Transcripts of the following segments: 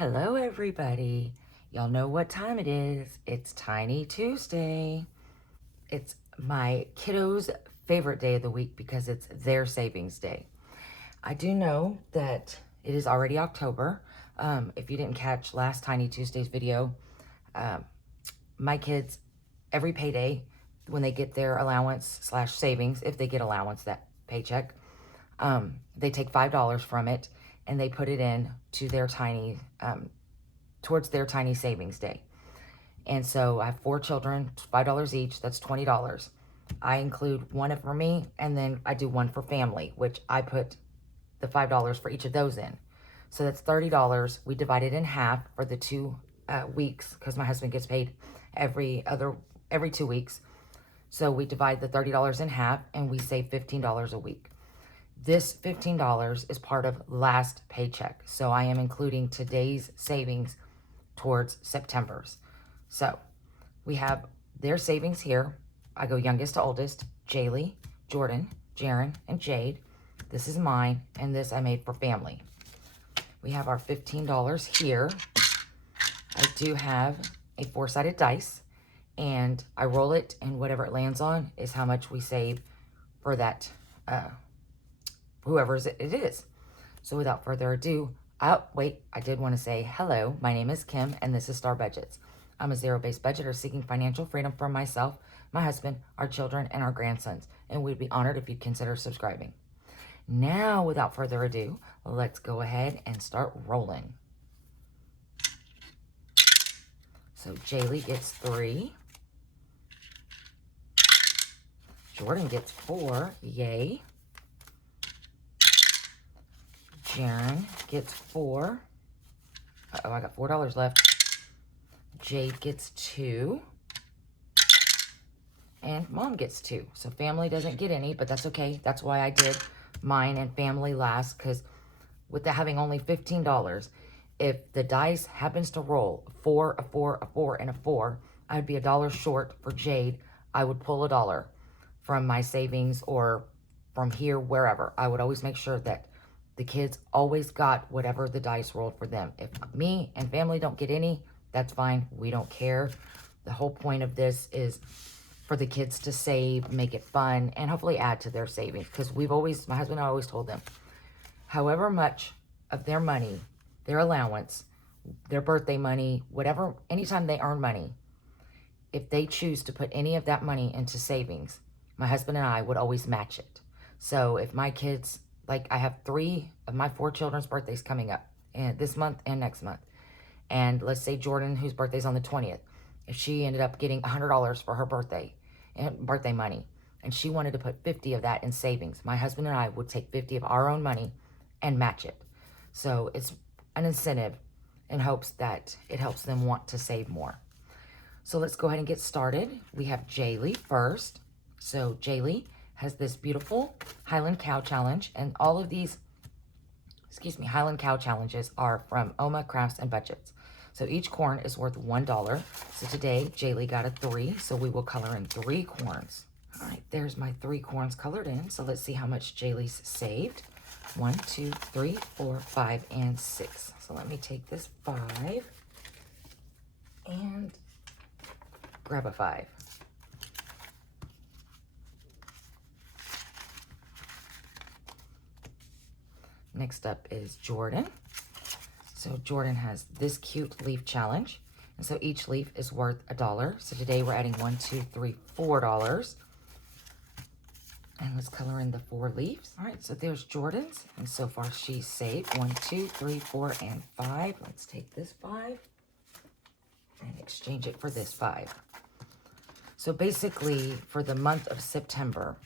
Hello, everybody. Y'all know what time it is. It's Tiny Tuesday. It's my kiddos' favorite day of the week because it's their savings day. I do know that it is already October. If you didn't catch last Tiny Tuesday's video, my kids, every payday, when they get their allowance / savings, if they get allowance, that paycheck, they take $5 from it and they put it in to their tiny, towards their tiny savings day. And so I have 4 children, $5 each, that's $20. I include one for me, and then I do one for family, which I put the $5 for each of those in. So that's $30. We divide it in half for the 2 weeks, because my husband gets paid every 2 weeks. So we divide the $30 in half, and we save $15 a week. This $15 is part of last paycheck. So I am including today's savings towards September's. So we have their savings here. I go youngest to oldest: Jaylee, Jordan, Jaren, and Jade. This is mine, and this I made for family. We have our $15 here. I do have a 4-sided dice, and I roll it, and whatever it lands on is how much we save for that, whoever it is. So without further ado, wait, I did want to say hello. My name is Kim, and this is Star Budgets. I'm a zero-based budgeter seeking financial freedom for myself, my husband, our children, and our grandsons, and we'd be honored if you'd consider subscribing. Now, without further ado, let's go ahead and start rolling. So Jaylee gets 3. Jordan gets 4. Yay. Jaren gets 4. Uh-oh, I got $4 left. Jade gets 2. And Mom gets 2. So family doesn't get any, but that's okay. That's why I did mine and family last, because with the having only $15, if the dice happens to roll a 4, a 4, a 4, and a 4, I'd be $1 short for Jade. I would pull $1 from my savings or from here, wherever. I would always make sure that the kids always got whatever the dice rolled for them. If me and family don't get any, that's fine. We don't care. The whole point of this is for the kids to save, make it fun, and hopefully add to their savings. Because my husband and I always told them, however much of their money, their allowance, their birthday money, whatever, anytime they earn money, if they choose to put any of that money into savings, my husband and I would always match it. So if my kids, like I have 3 of my 4 children's birthdays coming up, and this month and next month. And let's say Jordan, whose birthday's on the 20th, if she ended up getting $100 for her birthday money, and she wanted to put 50 of that in savings, my husband and I would take 50 of our own money and match it. So it's an incentive in hopes that it helps them want to save more. So let's go ahead and get started. We have Jaylee first. So Jaylee has this beautiful Highland Cow Challenge, and all of these, Highland Cow Challenges are from Oma Crafts and Budgets. So each corn is worth $1. So today, Jaylee got a 3, so we will color in 3 corns. All right, there's my 3 corns colored in. So let's see how much Jaylee's saved. 1, 2, 3, 4, 5, and 6. So let me take this 5 and grab a 5. Next up is Jordan. So Jordan has this cute leaf challenge. And so each leaf is worth $1. So today we're adding 1, 2, 3, $4. And let's color in the 4 leaves. All right, so there's Jordan's. And so far she's saved 1, 2, 3, 4, and 5. Let's take this 5 and exchange it for this 5. So basically for the month of September,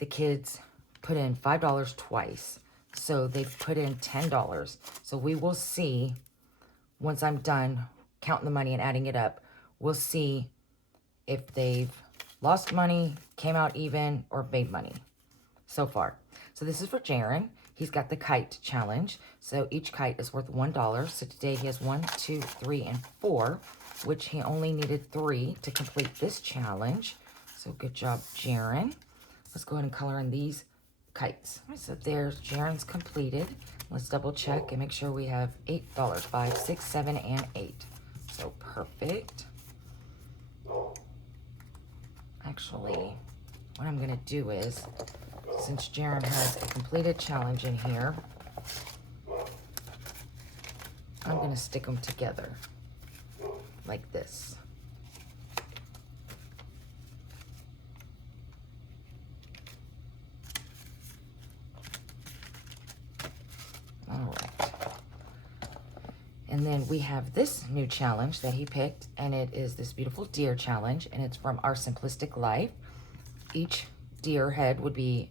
the kids put in $5 twice. So they've put in $10. So we will see, once I'm done counting the money and adding it up, we'll see if they've lost money, came out even, or made money so far. So this is for Jaren. He's got the kite challenge. So each kite is worth $1. So today he has 1, 2, 3, and 4, which he only needed 3 to complete this challenge. So good job, Jaren. Let's go ahead and color in these kites. All right, so there's Jaren's completed. Let's double check and make sure we have $8. 5, 6, 7, and 8. So perfect. Actually, what I'm gonna do is, since Jaren has a completed challenge in here, I'm gonna stick them together like this. All right. And then we have this new challenge that he picked, and it is this beautiful deer challenge, and it's from Our Simplistic Life. Each deer head would be,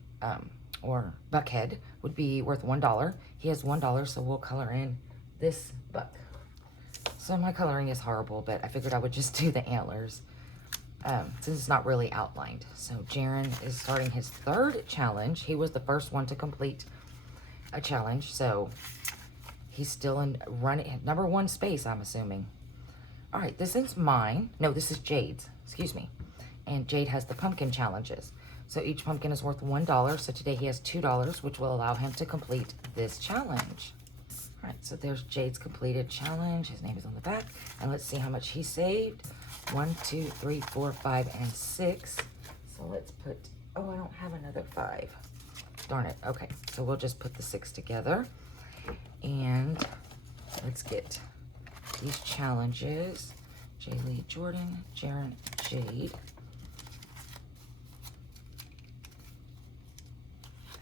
or buck head, would be worth $1. He has $1, so we'll color in this buck. So my coloring is horrible, but I figured I would just do the antlers since it's not really outlined. So Jaren is starting his 3rd challenge. He was the first one to complete a challenge, so he's still in number 1 space, I'm assuming. All right, this is mine. No, this is Jade's, excuse me. And Jade has the pumpkin challenges. So each pumpkin is worth $1. So today he has $2, which will allow him to complete this challenge. All right, so there's Jade's completed challenge. His name is on the back. And let's see how much he saved. 1, 2, 3, 4, 5, and 6. So let's put, oh, I don't have another 5. Darn it. Okay, so we'll just put the 6 together. And let's get these challenges. Jaylee, Jordan, Jaren, Jade.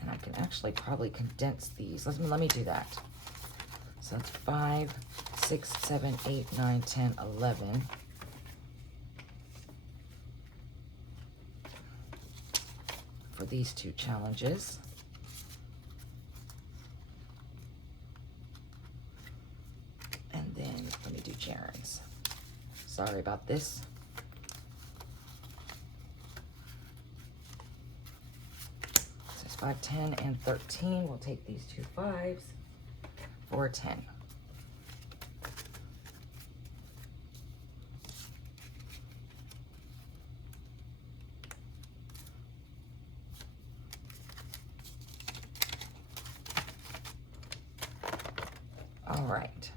And I can actually probably condense these. Let me do that. So it's 5, 6, 7, 8, 9, 10, 11. For these 2 challenges. And then let me do Jaren's. Sorry about this. So it's 5, 10, and 13. We'll take these 2 5s for 10. All right.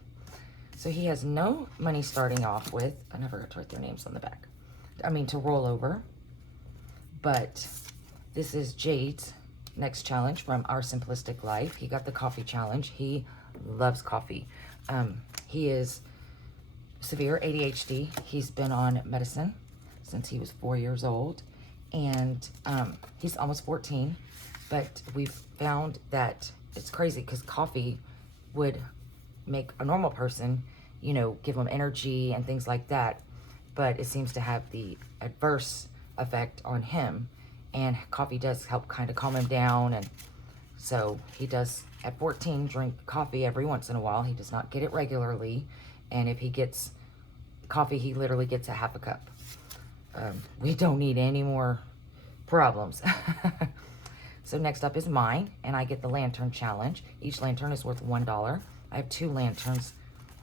So he has no money starting off with. I never got to write their names on the back. I mean, to roll over. But this is Jade's next challenge from Our Simplistic Life. He got the coffee challenge. He loves coffee. He is severe ADHD. He's been on medicine since he was 4 years old. And he's almost 14. But we've found that it's crazy because coffee would make a normal person, you know, give them energy and things like that. But it seems to have the adverse effect on him. And coffee does help kind of calm him down. And so he does, at 14, drink coffee every once in a while. He does not get it regularly. And if he gets coffee, he literally gets a half a cup. We don't need any more problems. So next up is mine, and I get the lantern challenge. Each lantern is worth $1. I have 2 lanterns,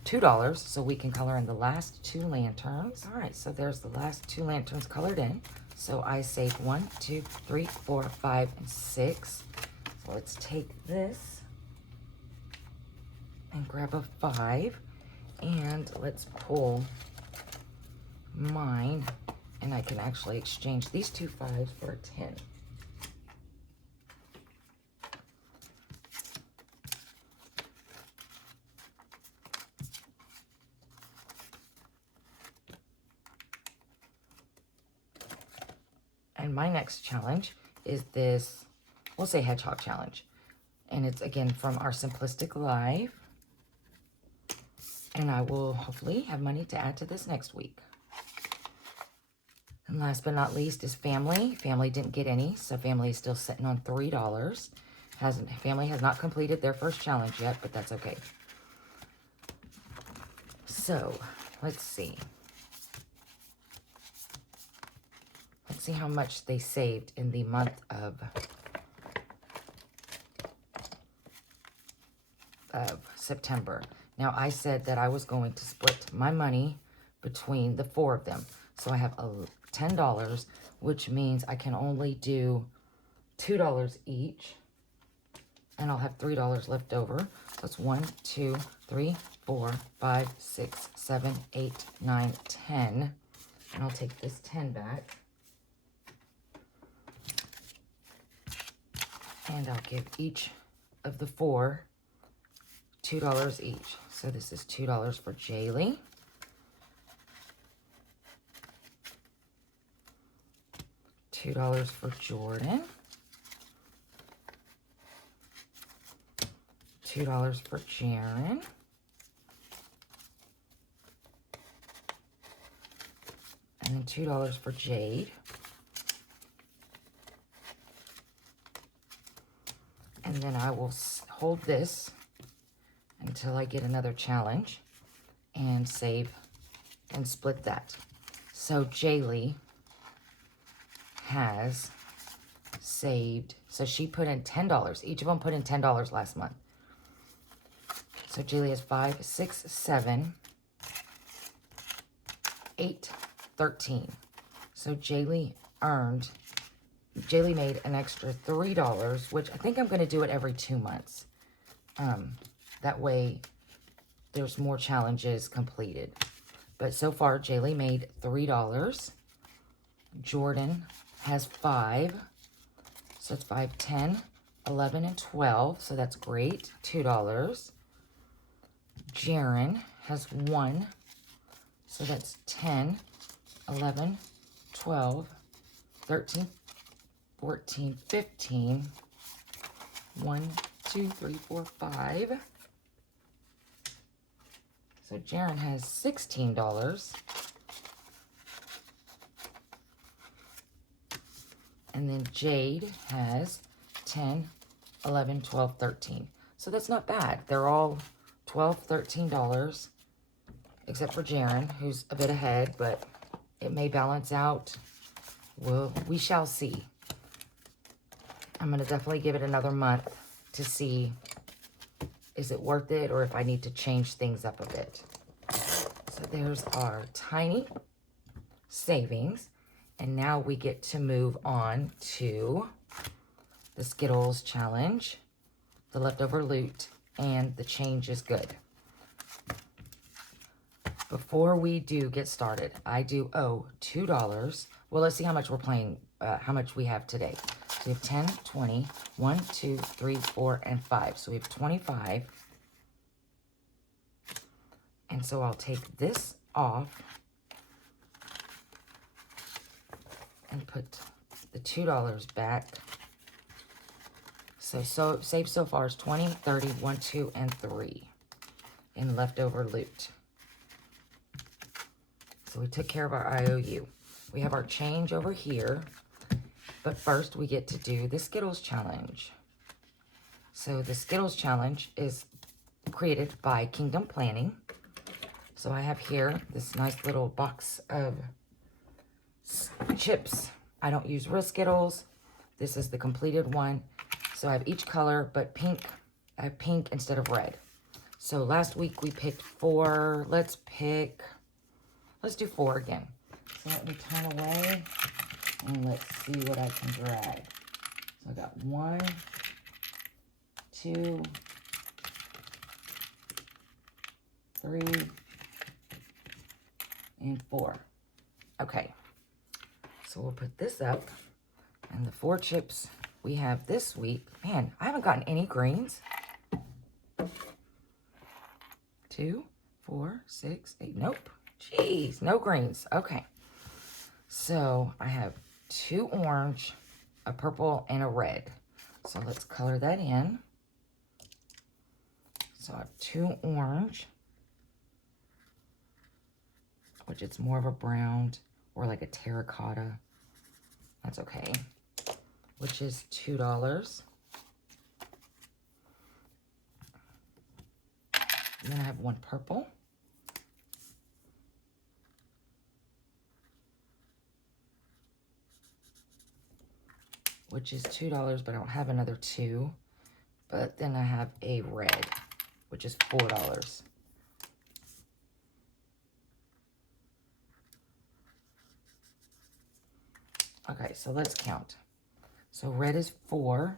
$2, so we can color in the last 2 lanterns. All right, so there's the last 2 lanterns colored in. So I saved 1, 2, 3, 4, 5, and 6. So let's take this and grab a 5, and let's pull mine, and I can actually exchange these 2 5s for a 10. And my next challenge is this, we'll say hedgehog challenge. And it's again from Our Simplistic Life. And I will hopefully have money to add to this next week. And last but not least is family. Family didn't get any, so family is still sitting on $3. Family has not completed their first challenge yet, but that's okay. So let's see. Let's see how much they saved in the month of September. Now, I said that I was going to split my money between the 4 of them. So I have $10, which means I can only do $2 each. and I'll have $3 left over. So it's 1, 2, 3, 4, 5, 6, 7, 8, 9, 10. And I'll take this 10 back. And I'll give each of the 4 $2 each. So this is $2 for Jaylee. $2 for Jordan. $2 for Jaren. And then $2 for Jade. And then I will hold this until I get another challenge and save and split that. So Jaylee has saved, so she put in $10. Each of them put in $10 last month. So Jaylee has 5, 6, 7, 8, 13. So Jaylee made an extra $3, which I think I'm going to do it every 2 months. That way there's more challenges completed. But so far, Jaylee made $3. Jordan has 5. So it's 5, 10, 11, and 12. So that's great. $2. Jaren has 1. So that's 10, 11, 12, 13, 14, 15. 1, 2, 3, 4, 5. So Jaren has $16. And then Jade has 10, 11, 12, 13. So that's not bad. They're all $12, $13, except for Jaren, who's a bit ahead, but it may balance out. Well, we shall see. I'm going to definitely give it another month to see, is it worth it, or if I need to change things up a bit. So there's our tiny savings. And now we get to move on to the Skittles challenge, the leftover loot, and the change is good. Before we do get started, I do owe $2. Well, let's see how much we're playing, how much we have today. So we have 10, 20, 1, 2, 3, 4, and 5. So we have 25. And so I'll take this off and put the $2 back. So save so far is 20, 30, 1, 2, and 3 in leftover loot. So we took care of our IOU. We have our change over here, but first we get to do the Skittles challenge. So the Skittles challenge is created by Kingdom Planning. So I have here this nice little box of chips. I don't use real Skittles. This is the completed one. So I have each color, but pink. I have pink instead of red. So last week we picked 4. Let's do 4 again. So let me turn away and let's see what I can drag. So I got 1, 2, 3, and 4. Okay. So we'll put this up, and the 4 chips we have this week. Man, I haven't gotten any greens. 2, 4, 6, 8. Nope. Jeez, no greens. Okay. So I have 2 orange, a purple, and a red. So let's color that in. So I have 2 orange, which it's more of a brown or like a terracotta. That's okay. Which is $2. And then I have 1 purple. Which is $2, but I don't have another 2. But then I have a red, which is $4. Okay, so let's count. So red is 4,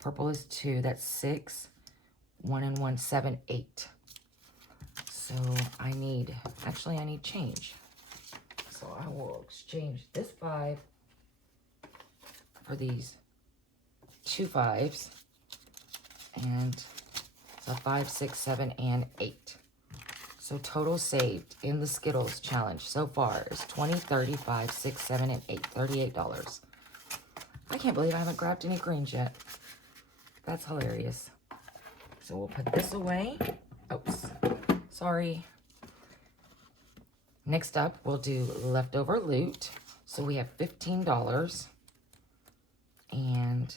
Purple is 2. That's 6. 1 and 1, 7, 8. So I need change. So I will exchange this 5 for these 2 5s. And so 5, 6, 7, and 8. So total saved in the Skittles challenge so far is 20, 35, 6, 7, and 8. $38. I can't believe I haven't grabbed any greens yet. That's hilarious. So we'll put this away. Oops. Sorry. Next up, we'll do leftover loot. So we have $15. And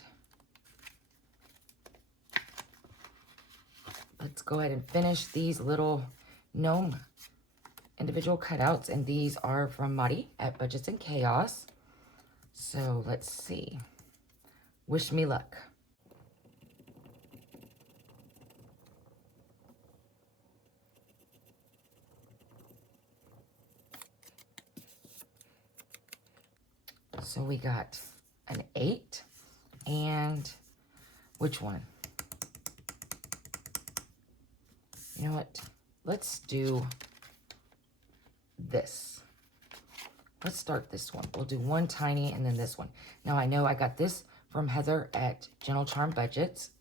let's go ahead and finish these little gnome individual cutouts. And these are from Mari at Budgets and Chaos. So let's see. Wish me luck. So we got an 8 and which one? You know what? Let's do this. Let's start this one. We'll do one tiny and then this one. Now I know I got this from Heather at Gentle Charm Budgets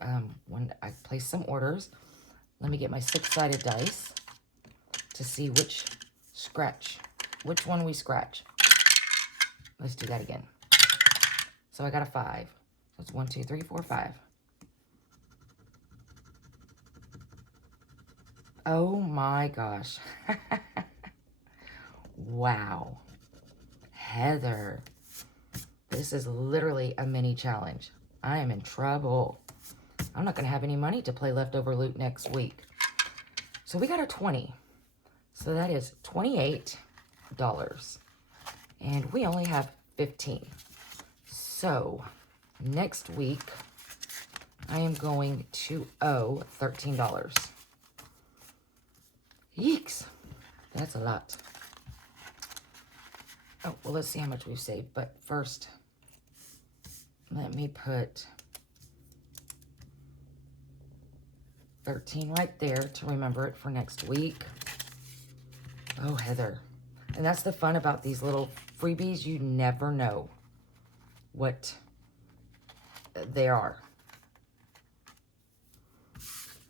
when I placed some orders. Let me get my 6-sided dice to see which one we scratch. Let's do that again. So I got a 5. That's 1, 2, 3, 4, 5. Oh my gosh. Wow. Heather. This is literally a mini challenge. I am in trouble. I'm not going to have any money to play leftover loot next week. So we got a 20. So that is $28. And we only have 15. So next week, I am going to owe $13. Yeeks. That's a lot. Oh, well, let's see how much we've saved. But first, let me put 13 right there to remember it for next week. Oh, Heather. And that's the fun about these little freebies. You never know what they are.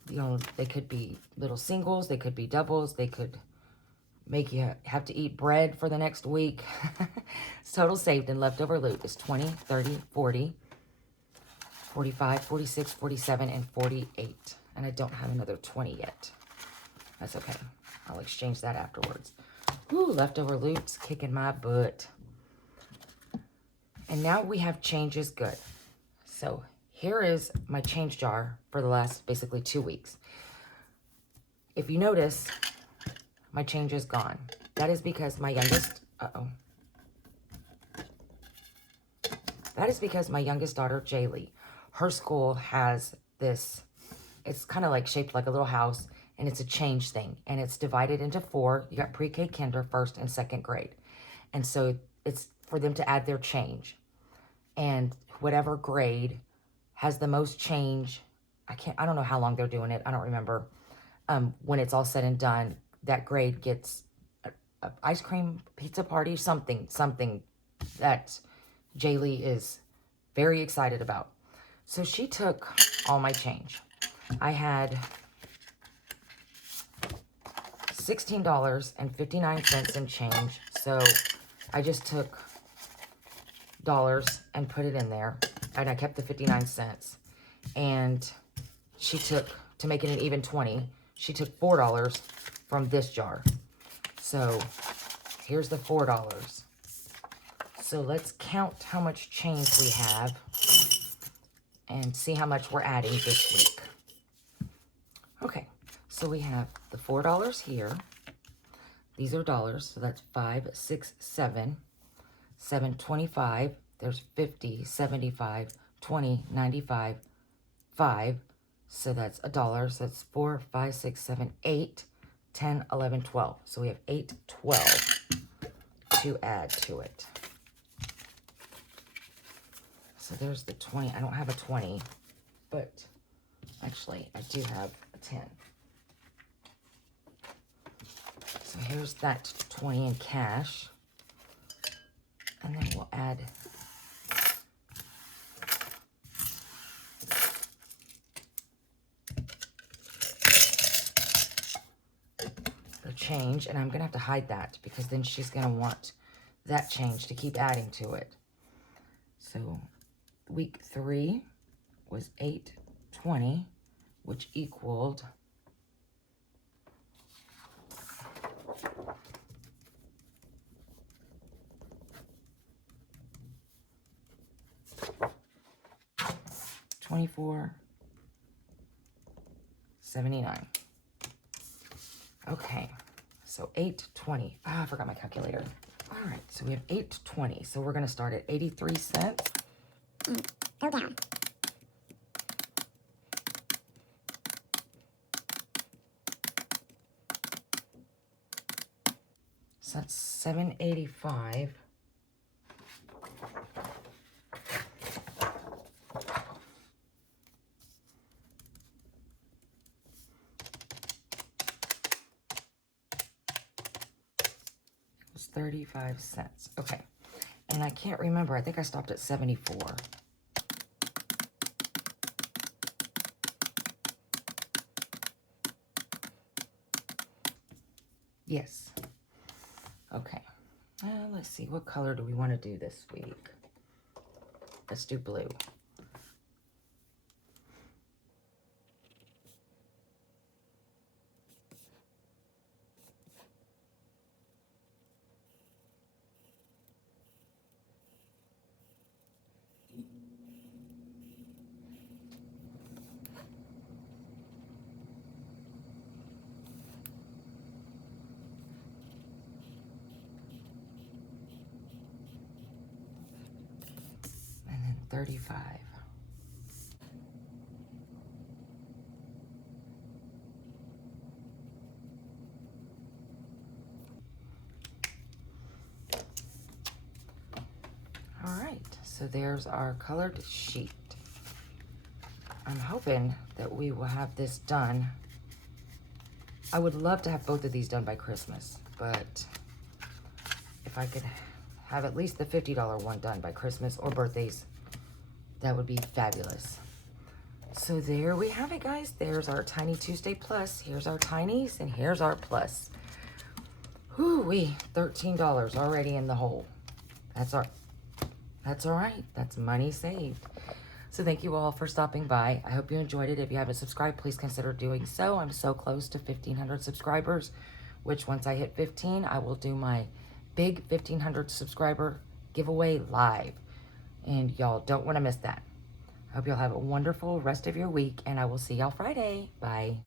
You know, they could be little singles. They could be doubles. They could make you have to eat bread for the next week. Total saved in leftover loot is 20, 30, 40, 45, 46, 47, and 48. And I don't have another 20 yet. That's okay. I'll exchange that afterwards. Ooh, leftover loot's kicking my butt. And now we have changes good. So here is my change jar for the last basically 2 weeks. If you notice, my change is gone. That is because my youngest, That is because my youngest daughter, Jaylee, her school has this, it's kind of like shaped like a little house, and it's a change thing. And it's divided into 4. You got pre-K, kinder, 1st, and 2nd grade. And so it's for them to add their change. And whatever grade has the most change, I don't know how long they're doing it. I don't remember. When it's all said and done, that grade gets a ice cream pizza party, something that Jaylee is very excited about. So she took all my change. I had $16.59 in change. So I just took dollars and put it in there. And I kept the 59 cents. And she took, to make it an even 20, she took $4 from this jar. So here's the $4. So let's count how much change we have and see how much we're adding this week. Okay, so we have the $4 here. These are dollars, so that's 5, 6, 7, 7, 25. There's 50, 75, 20, 95, 5. So that's $1. So that's 4, 5, 6, 7, 8, 10, 11, 12. So we have 8, 12 to add to it. So there's the 20. I don't have a 20. but actually I do have a 10. So here's that 20 in cash. And then we'll add the change. And I'm going to have to hide that because then she's going to want that change to keep adding to it. So week 3 was 820, which equaled $24.79. Okay, so 820. Ah, I forgot my calculator. All right, so we have 820. So we're going to start at 83 cents. Go down. So that's $7.85. It was 35 cents. Okay. And I can't remember. I think I stopped at 74. Yes. Okay. Let's see. What color do we want to do this week? Let's do blue. And then 35. All right, so there's our colored sheet. I'm hoping that we will have this done. I would love to have both of these done by Christmas, but if I could have at least the $50 one done by Christmas or birthdays, that would be fabulous. So there we have it, guys. There's our Tiny Tuesday Plus. Here's our Tinies, and here's our Plus. Whoo-wee, $13 already in the hole. That's all right. That's money saved. So thank you all for stopping by. I hope you enjoyed it. If you haven't subscribed, please consider doing so. I'm so close to 1,500 subscribers, which once I hit 15, I will do my big 1,500 subscriber giveaway live. And y'all don't want to miss that. I hope y'all have a wonderful rest of your week, and I will see y'all Friday. Bye.